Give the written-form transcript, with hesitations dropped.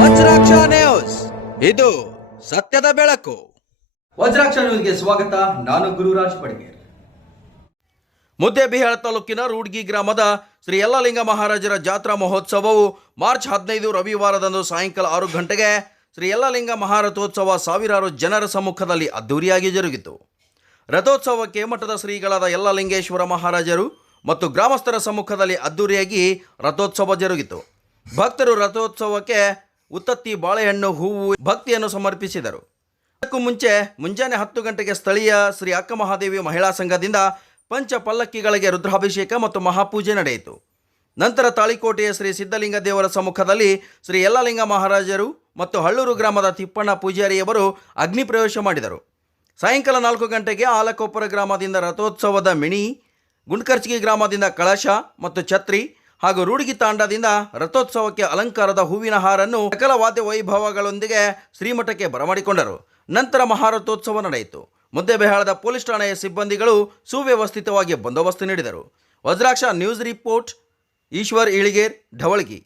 Vajraksha news, ಇದು ಸತ್ಯದ ಬೆಳಕು. ವಜ್ರಾಕ್ಷ ನ್ಯೂಸ್ಗೆ ಸ್ವಾಗತ. ನಾನು ಗುರುರಾಜ್ ಪಡ್ಗೇರ್. ಮುದ್ದೇಬಿಹಾಳ ತಾಲೂಕಿನ ರೂಡ್ಗಿ ಗ್ರಾಮದ ಶ್ರೀ ಯಲ್ಲಲಿಂಗ ಮಹಾರಾಜರ ಜಾತ್ರಾ ಮಹೋತ್ಸವವು ಮಾರ್ಚ್ 15 ರವಿವಾರದಂದು ಸಾಯಂಕಾಲ 6 ಗಂಟೆಗೆ ಶ್ರೀ ಯಲ್ಲಲಿಂಗ ಮಹಾರಥೋತ್ಸವ ಸಾವಿರಾರು ಜನರ ಸಮ್ಮುಖದಲ್ಲಿ ಅದ್ದೂರಿಯಾಗಿ ಜರುಗಿತು. ರಥೋತ್ಸವಕ್ಕೆ ಮಠದ ಶ್ರೀಗಳಾದ ಯಲ್ಲಲಿಂಗೇಶ್ವರ ಮಹಾರಾಜರು ಮತ್ತು ಗ್ರಾಮಸ್ಥರ ಸಮ್ಮುಖದಲ್ಲಿ ಅದ್ದೂರಿಯಾಗಿ ರಥೋತ್ಸವ ಜರುಗಿತು. ಭಕ್ತರು ರಥೋತ್ಸವಕ್ಕೆ ಉತ್ತತ್ತಿ, ಬಾಳೆಹಣ್ಣು, ಹೂವು, ಭಕ್ತಿಯನ್ನು ಸಮರ್ಪಿಸಿದರು. ಇದಕ್ಕೂ ಮುಂಜಾನೆ 10 ಗಂಟೆಗೆ ಸ್ಥಳೀಯ ಶ್ರೀ ಅಕ್ಕ ಮಹಾದೇವಿ ಮಹಿಳಾ ಸಂಘದಿಂದ ಪಂಚ ಪಲ್ಲಕ್ಕಿಗಳಿಗೆ ರುದ್ರಾಭಿಷೇಕ ಮತ್ತು ಮಹಾಪೂಜೆ ನಡೆಯಿತು. ನಂತರ ತಾಳಿಕೋಟೆಯ ಶ್ರೀ ಸಿದ್ಧಲಿಂಗ ದೇವರ ಸಮ್ಮುಖದಲ್ಲಿ ಶ್ರೀ ಯಲ್ಲಲಿಂಗ ಮಹಾರಾಜರು ಮತ್ತು ಹಳ್ಳೂರು ಗ್ರಾಮದ ತಿಪ್ಪಣ್ಣ ಪೂಜಾರಿಯವರು ಅಗ್ನಿ ಪ್ರವೇಶ ಮಾಡಿದರು. ಸಾಯಂಕಾಲ 4 ಗಂಟೆಗೆ ಆಲಕೊಪ್ಪರ ಗ್ರಾಮದಿಂದ ರಥೋತ್ಸವದ ಮಿಣಿ, ಗುಂಡ್ಕರ್ಚಿಗಿ ಗ್ರಾಮದಿಂದ ಕಳಶ ಮತ್ತು ಛತ್ರಿ ಹಾಗೂ ರೂಡ್ಗಿ ತಾಂಡದಿಂದ ರಥೋತ್ಸವಕ್ಕೆ ಅಲಂಕಾರದ ಹೂವಿನ ಹಾರನ್ನು ಸಕಲ ವಾದ್ಯ ವೈಭವಗಳೊಂದಿಗೆ ಶ್ರೀಮಠಕ್ಕೆ ಬರಮಾಡಿಕೊಂಡರು. ನಂತರ ಮಹಾರಥೋತ್ಸವ ನಡೆಯಿತು. ಮುದ್ದೇಬಿಹಾಳದ ಪೊಲೀಸ್ ಠಾಣೆಯ ಸಿಬ್ಬಂದಿಗಳು ಸುವ್ಯವಸ್ಥಿತವಾಗಿ ಬಂದೋಬಸ್ತ್ ನೀಡಿದರು. Vajraksha news report, Eshwar Iliger, ಢವಳಗಿ.